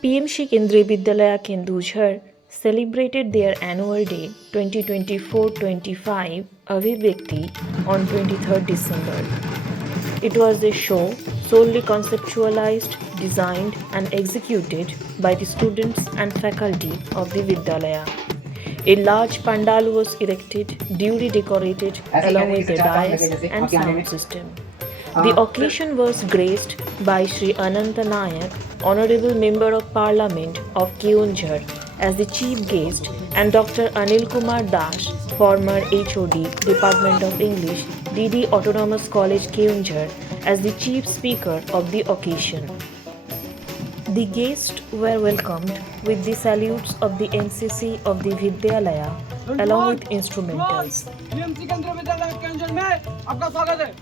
PMC Kendriya Vidyalaya Kendujhar celebrated their annual day 2024-25 Abhivyakti on 23rd December. It was a show solely conceptualized, designed and executed by the students and faculty of the Vidyalaya. A large pandal was erected, duly decorated along with a dais and sound system. The occasion was graced by Sri Ananta Nayak, Honorable Member of Parliament of Keonjhar, as the chief guest, and Dr. Anil Kumar Das, former HOD, Department of English, DD Autonomous College Keonjhar, as the chief speaker of the occasion. The guests were welcomed with the salutes of the NCC of the Vidyalaya along with instrumentals. PMC केंद्रीय विद्यालय केंद्र में आपका स्वागत है।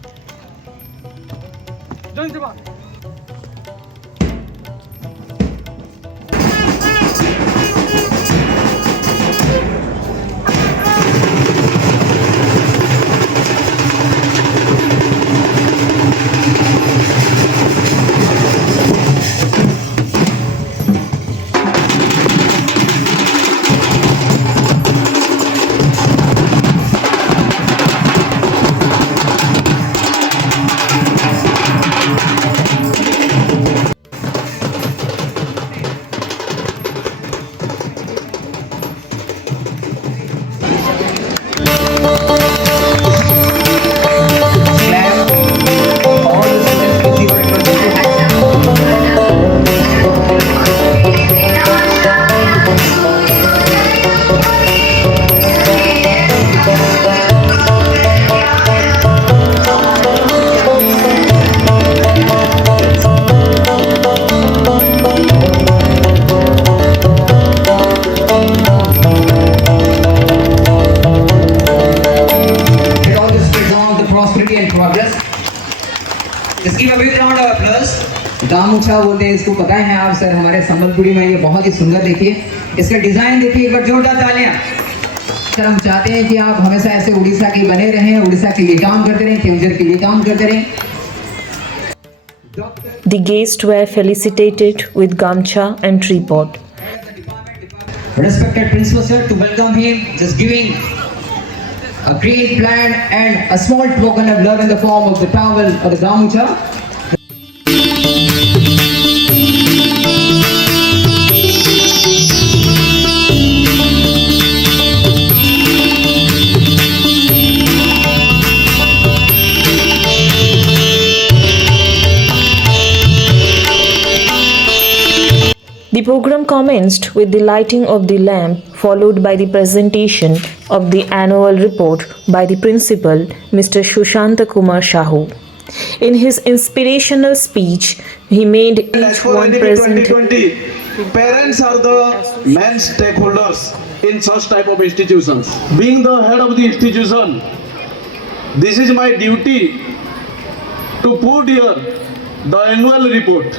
जय जवान। गामूछा बोलते हैं इसको, पता है आप सर, हमारे संबलपुरी में ये बहुत ही सुंदर, देखिए इसका डिजाइन देखिए, एक बार जोरदार तालियां। सर हम चाहते हैं कि आप हमेशा ऐसे उड़ीसा के बने रहें, उड़ीसा के लिए काम करते रहें, केंद्र के लिए काम करते रहें। The guests were felicitated with gamcha and tripod. Respected principal sir, to welcome him, just giving a great plan and a small token of love in the form of the towel or the gamucha. The program commenced with the lighting of the lamp, followed by the presentation of the annual report by the principal, Mr. Shushanta Kumar Shahu. In his inspirational speech, he made each one present. 2020, parents are the main stakeholders in such type of institutions. Being the head of the institution, this is my duty to put here the annual report.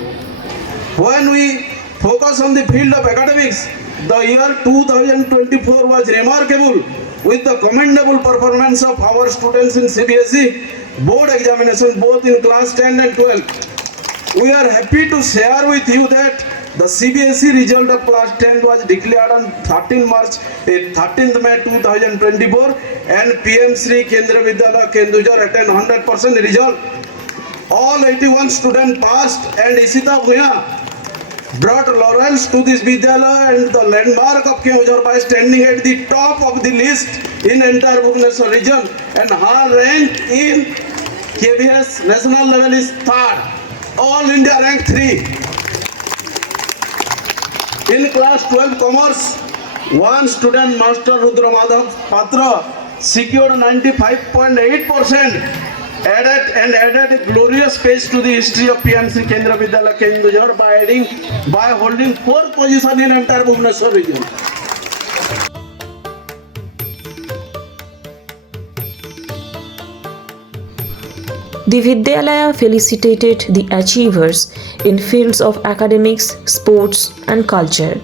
When we focus on the field of academics, the year 2024 was remarkable with the commendable performance of our students in CBSE board examination both in class 10 and 12. We are happy to share with you that the CBSE result of class 10 was declared on 13th May 2024 and PM Sri Kendriya Vidyalaya Kendujhar attained 100% result. All 81 students passed and Ishita Bhuya brought laurels to this Vidyalaya and the landmark of Keonjhar by standing at the top of the list in entire Bhubaneswar region, and her rank in KVS national level is 3rd, all India rank 3. In class 12 commerce, one student Master Rudra Madhav Patra secured 95.8%. added a glorious page to the history of PMC Kendriya Vidyalaya Kendujhar by holding 4th position in entire Bhubaneswar region. The Vidyalaya felicitated the achievers in fields of academics, sports and culture.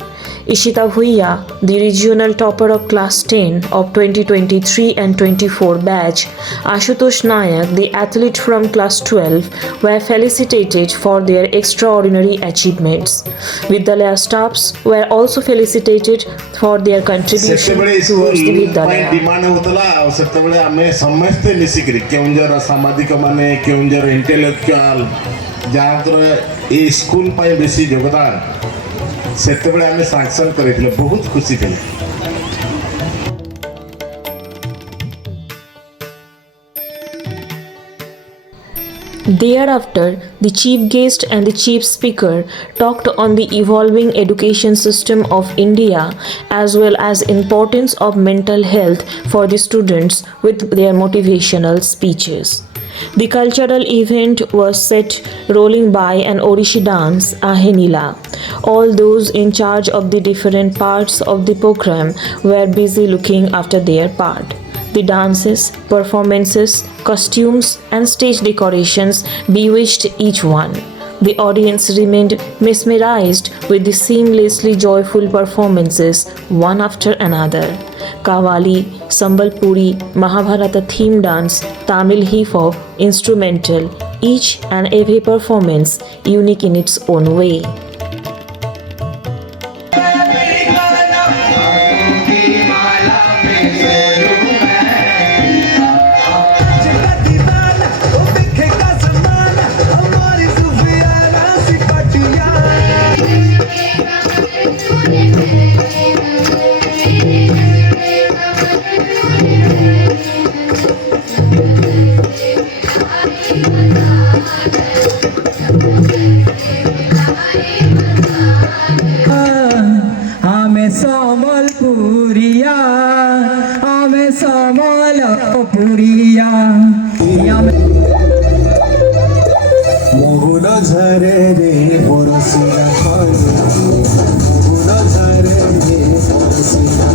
Ishita Bhuiya, the regional topper of class 10 of 2023 and 24 batch, Ashutosh Nayak, the athlete from class 12, were felicitated for their extraordinary achievements. Vidyalaya staffs were also felicitated for their contribution ସେତେବେଳେ towards the school ପାଇଁ Vidyalaya. Demand ହେଉଥିଲା ଆଉ ସେତେବେଳେ ଆମେ ସମସ୍ତେ ମିଶିକିରି କେଉଁଝର ସାମ୍ବାଦିକ ମାନେ କେଉଁଝର ଇଣ୍ଟେଲେକ୍ଚୁଆଲ ଯାହାଙ୍କର ଏଇ ସ୍କୁଲ ପାଇଁ ବେଶୀ ଯୋଗଦାନ ସେତେବେଳେ ଆମେ ସାଂସନ କରିଥିଲେ ବହୁତ ଖୁସି ଥିଲେ। Thereafter, the chief guest and the chief speaker talked on the evolving education system of India as well as importance of mental health for the students with their motivational speeches. The cultural event was set rolling by an Orishi dance, Ahenila. All those in charge of the different parts of the program were busy looking after their part. The dances, performances, costumes, and stage decorations bewitched each one. The audience remained mesmerized with the seamlessly joyful performances one after another. Kavali, Sambalpuri, Mahabharata theme dance, Tamil hip hop, instrumental, each and every performance unique in its own way. आमे समलपुरिया आमे समलपुरिया মোহন ঝরে রে পরশিলা খানি মোহন ঝরে রে পরশিলা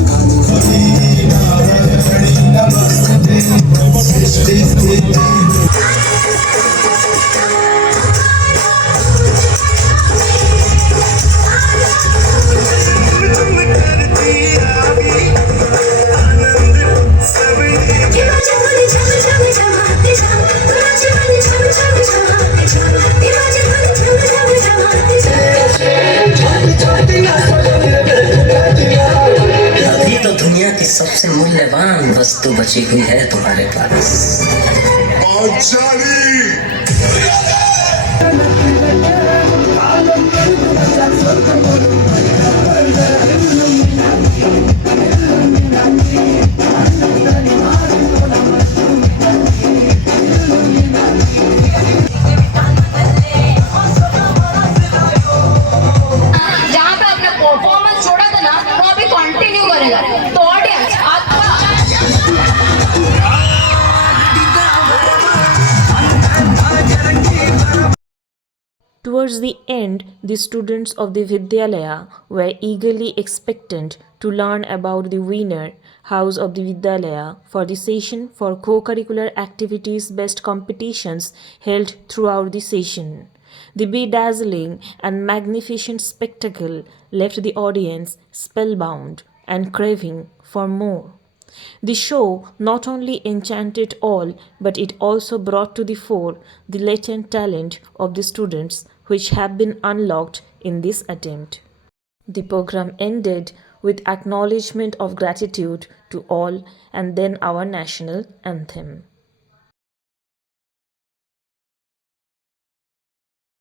अभी तो दुनिया की सबसे मूल्यवान वस्तु बची हुई है तुम्हारे पास। जहाँ पे अपना परफॉर्मेंस छोड़ा था ना वहाँ पे कंटिन्यू करेगा तो ऑडियंस आपका Towards the end, the students of the Vidyalaya were eagerly expectant to learn about the winner house of the Vidyalaya for the session for co-curricular activities based competitions held throughout the session. The bedazzling and magnificent spectacle left the audience spellbound and craving for more. The show not only enchanted all, but it also brought to the fore the latent talent of the students which have been unlocked in this attempt. The program ended with acknowledgement of gratitude to all and then our national anthem.